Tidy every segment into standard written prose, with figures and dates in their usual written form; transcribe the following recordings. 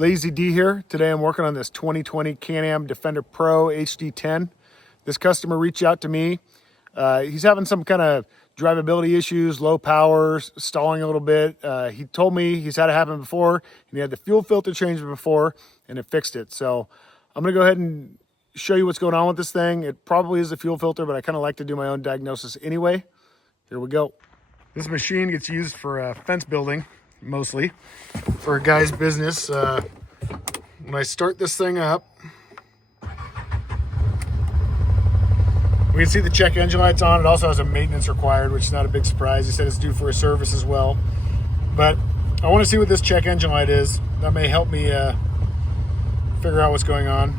Lazy D here. Today I'm working on this 2020 Can-Am Defender Pro HD10. This customer reached out to me. He's having some kind of drivability issues, low power, stalling a little bit. He told me he's had it happen before, and he had the fuel filter changed before, and it fixed it. So I'm gonna go ahead and show you what's going on with this thing. It probably is the fuel filter, but I kind of like to do my own diagnosis anyway. Here we go. This machine gets used for fence building, mostly for a guy's business. When I start this thing up, we can see the check engine light's on. It also has a maintenance required, which is not a big surprise. He said it's due for a service as well. But I want to see what this check engine light is. That may help me figure out what's going on.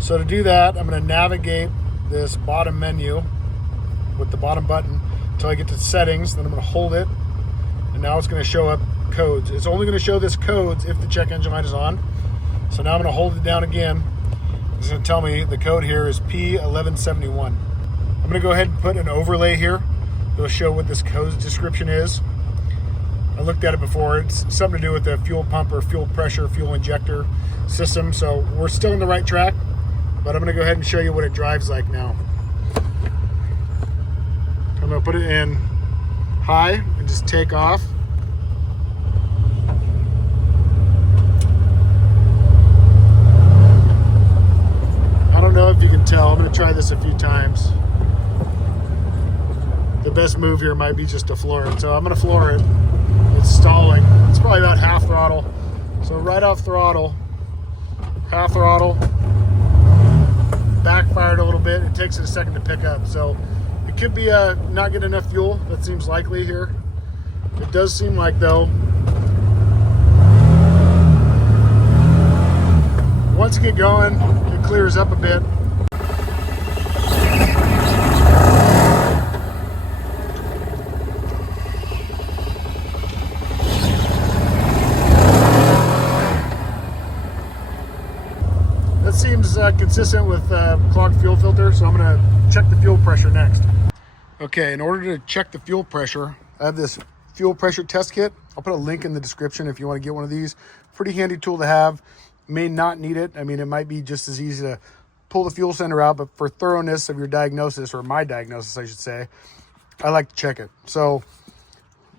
So to do that, I'm going to navigate this bottom menu with the bottom button until I get to settings. Then I'm going to hold it, and now it's going to show up codes. It's only going to show this codes if the check engine light is on. So now I'm going to hold it down again. It's going to tell me the code here is P1171. I'm going to go ahead and put an overlay here. It'll show what this code description is. I looked at it before. It's something to do with the fuel pump or fuel pressure, fuel injector system. So we're still on the right track, but I'm going to go ahead and show you what it drives like now. I'm going to put it in high and just take off. I don't know if you can tell. I'm going to try this a few times. The best move here might be just to floor it. So I'm going to floor it. It's stalling. It's probably about half throttle. So right off throttle, half throttle, backfired a little bit. It takes it a second to pick up. So it could be not getting enough fuel. That seems likely here. It does seem like, though, once you get going, it clears up a bit. That seems consistent with clogged fuel filter, so I'm going to check the fuel pressure next. Okay, in order to check the fuel pressure, I have this fuel pressure test kit. I'll put a link in the description if you want to get one of these. Pretty handy tool to have. May not need it. I mean, it might be just as easy to pull the fuel sender out, but for thoroughness of your diagnosis, or my diagnosis, I should say, I like to check it. So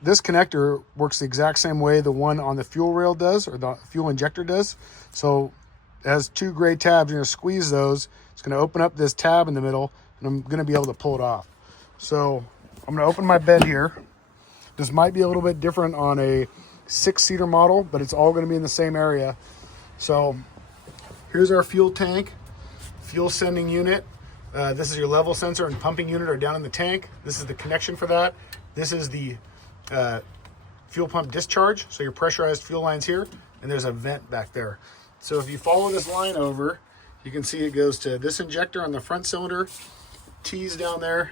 this connector works the exact same way the one on the fuel rail does, or the fuel injector does. So it has two gray tabs. You're going to squeeze those. It's going to open up this tab in the middle, and I'm going to be able to pull it off. So I'm going to open my bed here. This might be a little bit different on a 6-seater model, but it's all going to be in the same area. So here's our fuel tank, fuel sending unit. This is your level sensor and pumping unit are down in the tank. This is the connection for that. This is the fuel pump discharge. So your pressurized fuel line's here, and there's a vent back there. So if you follow this line over, you can see it goes to this injector on the front cylinder, T's down there,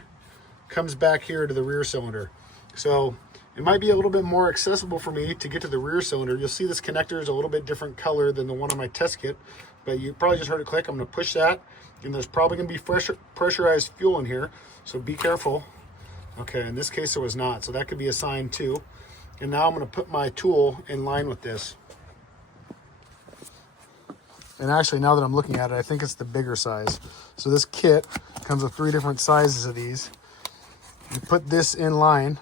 comes back here to the rear cylinder. So it might be a little bit more accessible for me to get to the rear cylinder. You'll see this connector is a little bit different color than the one on my test kit, but you probably just heard it click. I'm going to push that, and there's probably going to be pressurized fuel in here, so be careful. Okay, in this case there was not, so that could be a sign too. And now I'm going to put my tool in line with this. And actually, now that I'm looking at it, I think it's the bigger size. So this kit comes with 3 different sizes of these. You put this in line,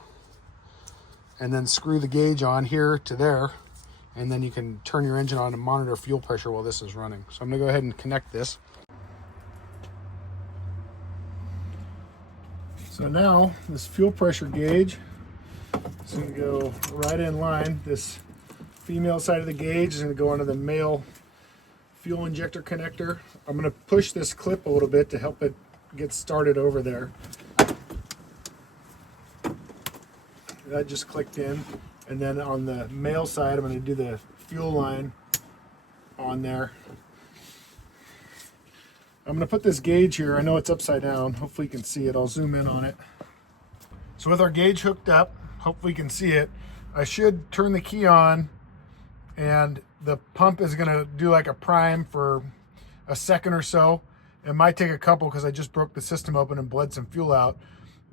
and then screw the gauge on here to there, and then you can turn your engine on and monitor fuel pressure while this is running. So I'm going to go ahead and connect this. So now this fuel pressure gauge is going to go right in line. This female side of the gauge is going to go under the male fuel injector connector. I'm going to push this clip a little bit to help it get started over there. That just clicked in, and then on the male side, I'm going to do the fuel line on there. I'm going to put this gauge here. I know it's upside down. Hopefully you can see it. I'll zoom in on it. So with our gauge hooked up, hopefully you can see it. I should turn the key on, and the pump is going to do like a prime for a second or so. It might take a couple because I just broke the system open and bled some fuel out.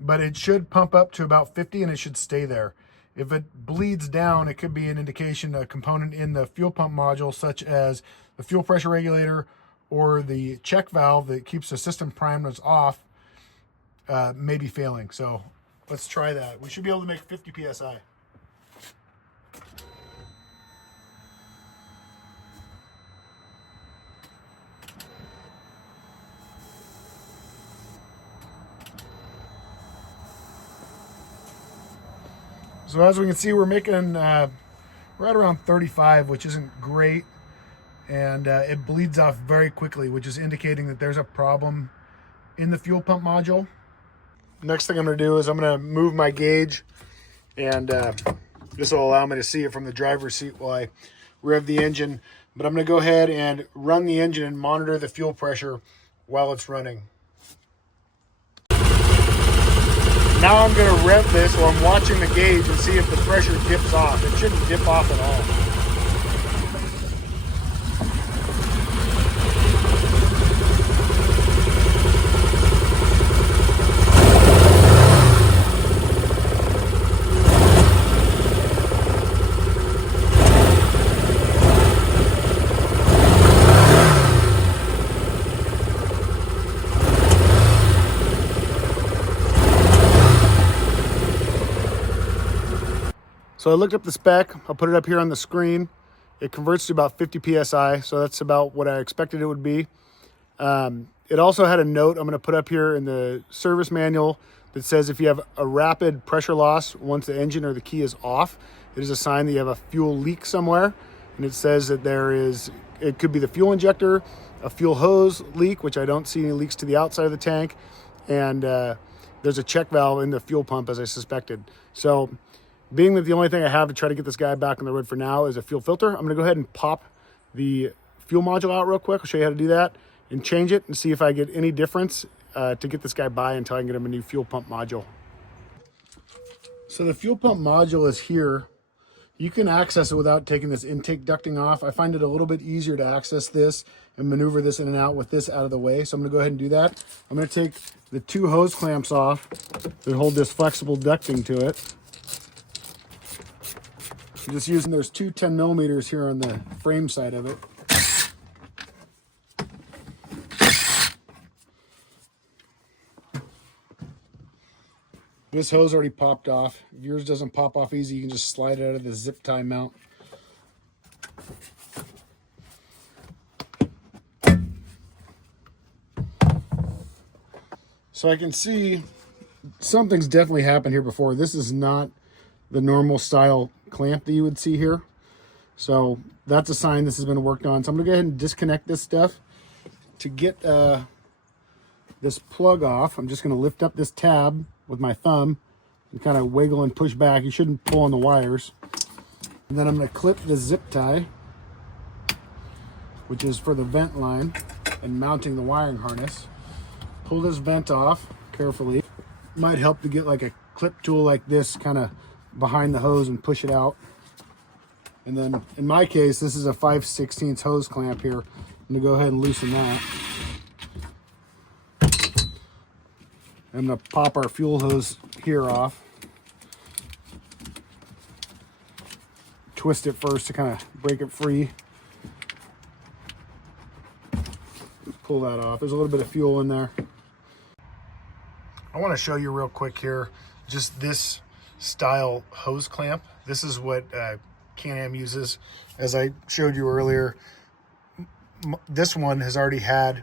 But it should pump up to about 50, and it should stay there. If it bleeds down, it could be an indication, a component in the fuel pump module, such as the fuel pressure regulator or the check valve that keeps the system primers off, may be failing. So let's try that. We should be able to make 50 PSI. So as we can see, we're making right around 35, which isn't great. And it bleeds off very quickly, which is indicating that there's a problem in the fuel pump module. Next thing I'm going to do is I'm going to move my gauge, and this will allow me to see it from the driver's seat while I rev the engine. But I'm going to go ahead and run the engine and monitor the fuel pressure while it's running. Now I'm going to rev this while I'm watching the gauge and see if the pressure dips off. It shouldn't dip off at all. So I looked up the spec. I'll put it up here on the screen. It converts to about 50 PSI, so that's about what I expected it would be. It also had a note I'm going to put up here in the service manual that says if you have a rapid pressure loss once the engine or the key is off, it is a sign that you have a fuel leak somewhere. And it says that it could be the fuel injector, a fuel hose leak, which I don't see any leaks to the outside of the tank, and there's a check valve in the fuel pump, as I suspected. So being that the only thing I have to try to get this guy back on the road for now is a fuel filter, I'm going to go ahead and pop the fuel module out real quick. I'll show you how to do that and change it and see if I get any difference to get this guy by until I can get him a new fuel pump module. So the fuel pump module is here. You can access it without taking this intake ducting off. I find it a little bit easier to access this and maneuver this in and out with this out of the way. So I'm going to go ahead and do that. I'm going to take the 2 hose clamps off that hold this flexible ducting to it. I'm just using, there's 2 10 millimeters here on the frame side of it. This hose already popped off. If yours doesn't pop off easy, you can just slide it out of the zip tie mount. So I can see something's definitely happened here before. This is not the normal style clamp that you would see here. So that's a sign this has been worked on. So I'm gonna go ahead and disconnect this stuff. To get this plug off, I'm just gonna lift up this tab with my thumb and kind of wiggle and push back. You shouldn't pull on the wires. And then I'm gonna clip the zip tie, which is for the vent line and mounting the wiring harness. Pull this vent off carefully. Might help to get like a clip tool like this kind of behind the hose and push it out. And then in my case, this is a 5/16 hose clamp here. I'm gonna go ahead and loosen that. I'm gonna pop our fuel hose here off. Twist it first to kind of break it free. Pull that off. There's a little bit of fuel in there. I want to show you real quick here, just this style hose clamp. This is what Can-Am uses. As I showed you earlier, this one has already had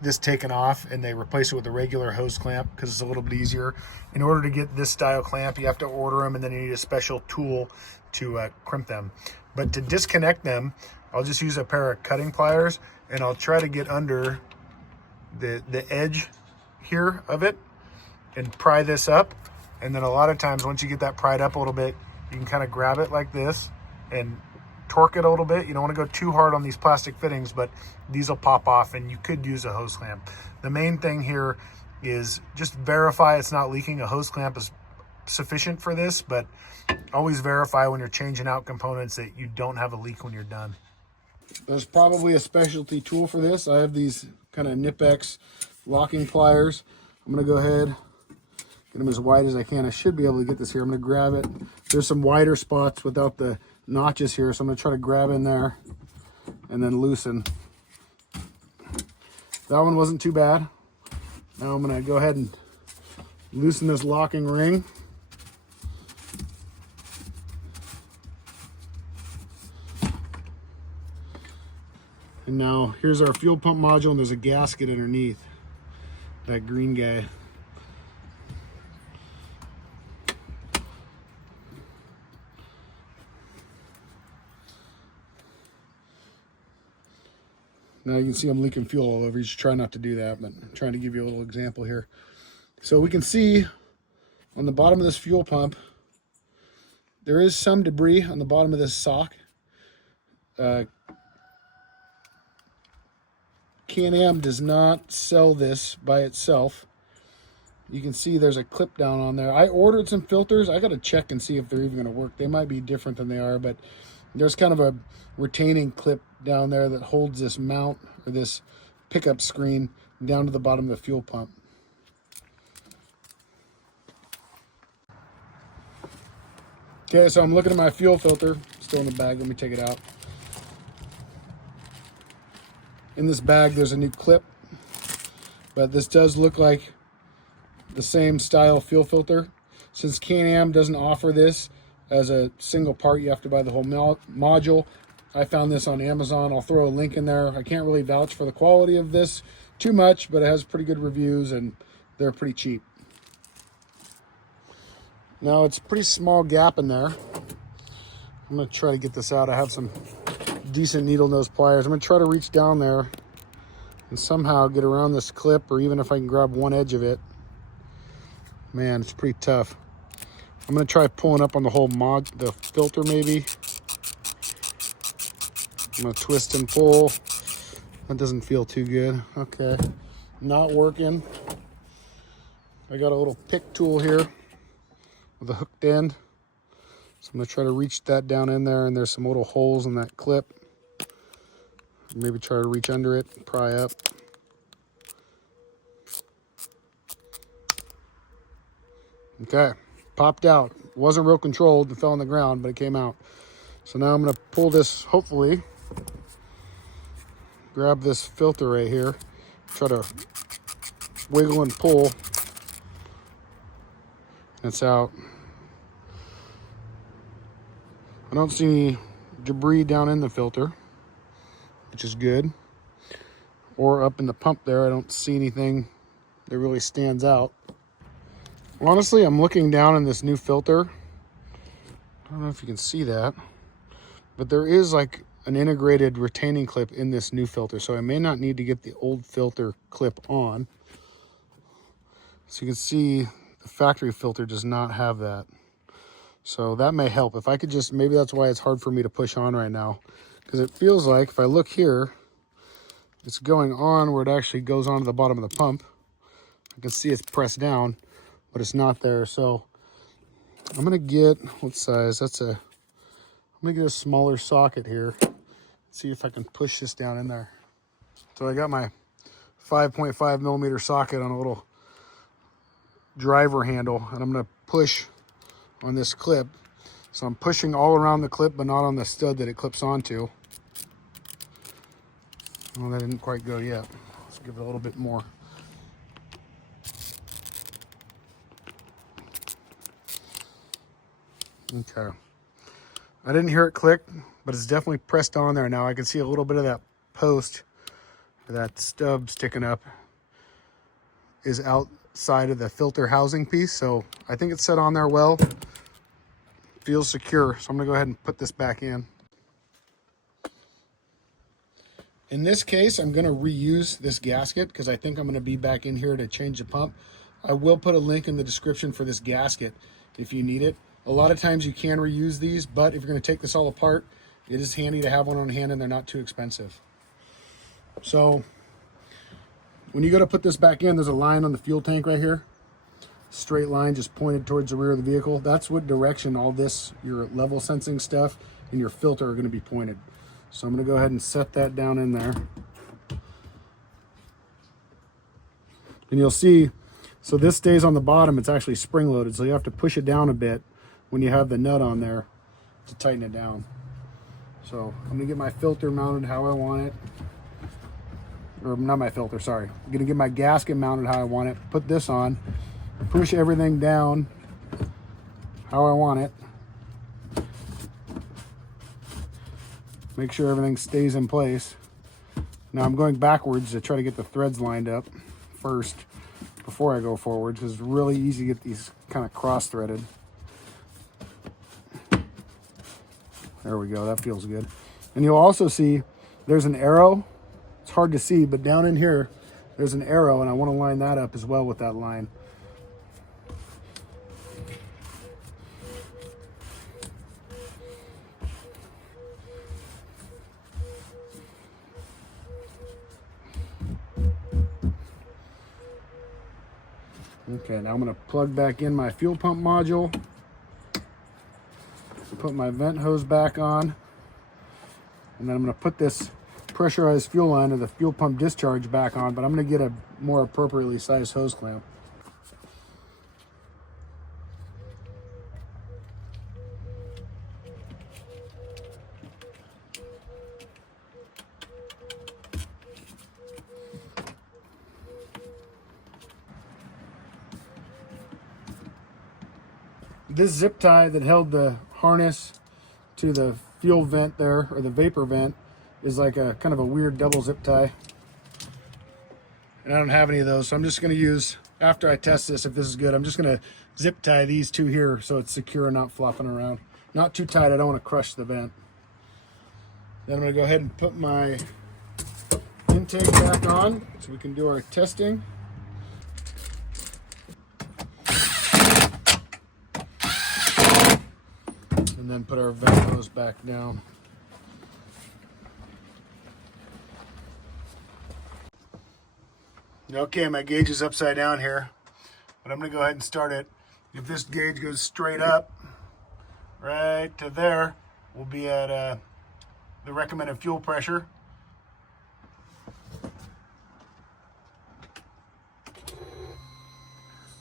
this taken off and they replaced it with a regular hose clamp because it's a little bit easier. In order to get this style clamp, you have to order them and then you need a special tool to crimp them. But to disconnect them, I'll just use a pair of cutting pliers and I'll try to get under the edge here of it and pry this up. And then a lot of times once you get that pried up a little bit, you can kind of grab it like this and torque it a little bit. You don't want to go too hard on these plastic fittings, but these will pop off and you could use a hose clamp. The main thing here is just verify it's not leaking. A hose clamp is sufficient for this, but always verify when you're changing out components that you don't have a leak when you're done. There's probably a specialty tool for this. I have these kind of Nipex locking pliers. I'm gonna go ahead Get them as wide as I can. I should be able to get this here. I'm going to grab it. There's some wider spots without the notches here, so I'm going to try to grab in there and then loosen. That one wasn't too bad. Now I'm going to go ahead and loosen this locking ring. And now here's our fuel pump module, and there's a gasket underneath, that green guy. Now you can see I'm leaking fuel all over. You should try not to do that, but I'm trying to give you a little example here. So we can see on the bottom of this fuel pump, there is some debris on the bottom of this sock. Can-Am does not sell this by itself. You can see there's a clip down on there. I ordered some filters. I got to check and see if they're even going to work. They might be different than they are, but there's kind of a retaining clip down there that holds this mount or this pickup screen down to the bottom of the fuel pump. Okay, so I'm looking at my fuel filter. Still in the bag. Let me take it out. In this bag, there's a new clip, but this does look like the same style fuel filter. Since Can-Am doesn't offer this as a single part, you have to buy the whole module. I found this on Amazon. I'll throw a link in there. I can't really vouch for the quality of this too much, but it has pretty good reviews and they're pretty cheap. Now it's a pretty small gap in there. I'm going to try to get this out. I have some decent needle nose pliers. I'm going to try to reach down there and somehow get around this clip, or even if I can grab one edge of it. Man, it's pretty tough. I'm going to try pulling up on the whole the filter maybe. I'm going to twist and pull. That doesn't feel too good. Okay, not working. I got a little pick tool here with a hooked end. So I'm going to try to reach that down in there, and there's some little holes in that clip. Maybe try to reach under it, pry up. Okay, popped out. Wasn't real controlled, it fell on the ground, but it came out. So now I'm going to pull this, hopefully, grab this filter right here, try to wiggle and pull. It's out. I don't see any debris down in the filter, which is good. Or up in the pump there, I don't see anything that really stands out. Honestly, I'm looking down in this new filter. I don't know if you can see that, but there is like an integrated retaining clip in this new filter, so I may not need to get the old filter clip on. So you can see the factory filter does not have that. So that may help. If I could just, maybe that's why it's hard for me to push on right now, because it feels like if I look here, it's going on where it actually goes onto the bottom of the pump. I can see it's pressed down, but it's not there. So I'm gonna get, what size? I'm gonna get a smaller socket here. See if I can push this down in there. So I got my 5.5 millimeter socket on a little driver handle, and I'm gonna push on this clip. So I'm pushing all around the clip, but not on the stud that it clips onto. Well, that didn't quite go yet. Let's give it a little bit more. Okay. I didn't hear it click, but it's definitely pressed on there now. I can see a little bit of that post, or that stub sticking up, is outside of the filter housing piece. So I think it's set on there well. Feels secure. So I'm gonna go ahead and put this back in. In this case, I'm gonna reuse this gasket because I think I'm gonna be back in here to change the pump. I will put a link in the description for this gasket if you need it. A lot of times you can reuse these, but if you're gonna take this all apart, it is handy to have one on hand and they're not too expensive. So when you go to put this back in, there's a line on the fuel tank right here. Straight line just pointed towards the rear of the vehicle. That's what direction all this, your level sensing stuff and your filter are gonna be pointed. So I'm gonna go ahead and set that down in there. And you'll see So this stays on the bottom. It's actually spring loaded, so you have to push it down a bit when you have the nut on there to tighten it down. So I'm gonna get my filter mounted how I want it. Or not my filter, sorry. I'm gonna get my gasket mounted how I want it. Put this on, push everything down how I want it. Make sure everything stays in place. Now I'm going backwards to try to get the threads lined up first before I go forward, because it's really easy to get these kind of cross-threaded. There we go, that feels good. And you'll also see there's an arrow. It's hard to see, but down in here, there's an arrow, and I want to line that up as well with that line. Okay, now I'm going to plug back in my fuel pump module. Put my vent hose back on. And then I'm going to put this pressurized fuel line of the fuel pump discharge back on, but I'm going to get a more appropriately sized hose clamp. This zip tie that held the harness to the fuel vent there, or the vapor vent, is like a kind of a weird double zip tie. And I don't have any of those, so I'm just going to use, after I test this, if this is good, I'm just going to zip tie these two here so it's secure and not flopping around. Not too tight, I don't want to crush the vent. Then I'm going to go ahead and put my intake back on so we can do our testing. And then put our vent hose back down. Okay, my gauge is upside down here, but I'm going to go ahead and start it. If this gauge goes straight up, right to there, we'll be at the recommended fuel pressure.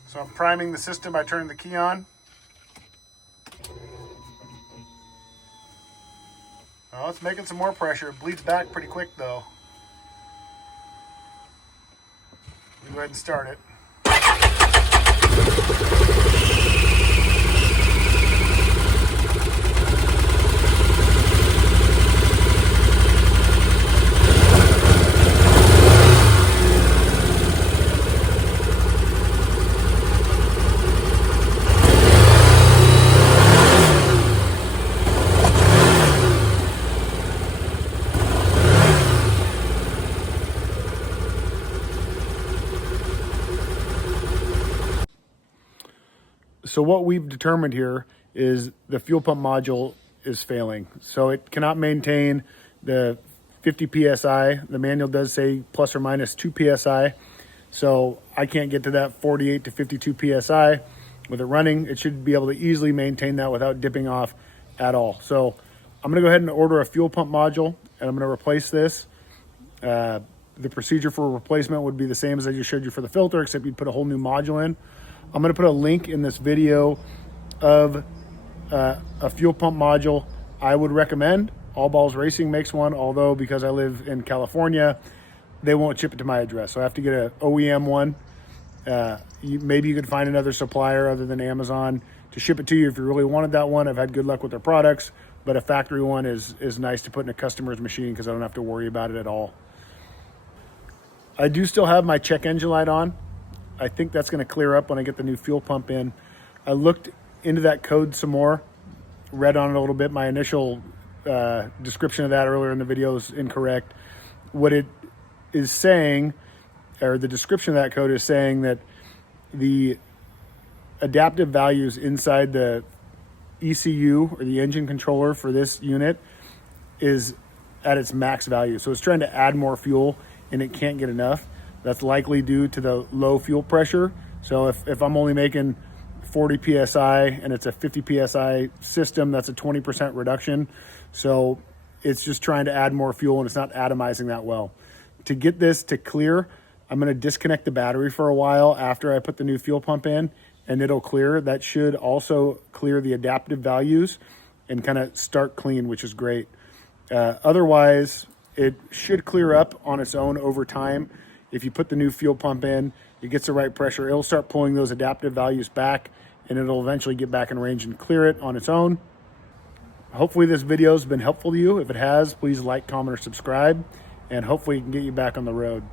So I'm priming the system by turning the key on. Oh, it's making some more pressure. It bleeds back pretty quick though. Go ahead and start it. So what we've determined here is the fuel pump module is failing. So it cannot maintain the 50 PSI. The manual does say plus or minus 2 PSI. So I can't get to that 48 to 52 PSI with it running. It should be able to easily maintain that without dipping off at all. So I'm gonna go ahead and order a fuel pump module, and I'm gonna replace this. The procedure for replacement would be the same as I just showed you for the filter, except you'd put a whole new module in. I'm going to put a link in this video of a fuel pump module I would recommend. All Balls Racing makes one, although because I live in California, they won't ship it to my address. So I have to get an OEM one. Maybe you could find another supplier other than Amazon to ship it to you if you really wanted that one. I've had good luck with their products, but a factory one is nice to put in a customer's machine because I don't have to worry about it at all. I do still have my check engine light on. I think that's going to clear up when I get the new fuel pump in. I looked into that code some more, read on it a little bit. My initial description of that earlier in the video is incorrect. What it is saying, or the description of that code is saying that the adaptive values inside the ECU or the engine controller for this unit is at its max value. So it's trying to add more fuel and it can't get enough. That's likely due to the low fuel pressure. So if I'm only making 40 PSI and it's a 50 PSI system, that's a 20% reduction. So it's just trying to add more fuel and it's not atomizing that well. To get this to clear, I'm going to disconnect the battery for a while after I put the new fuel pump in, and it'll clear. That should also clear the adaptive values and kind of start clean, which is great. Otherwise, it should clear up on its own over time. If you put the new fuel pump in, it gets the right pressure, it'll start pulling those adaptive values back, and it'll eventually get back in range and clear it on its own. Hopefully this video has been helpful to you. If it has, please like, comment, or subscribe, and hopefully it can get you back on the road.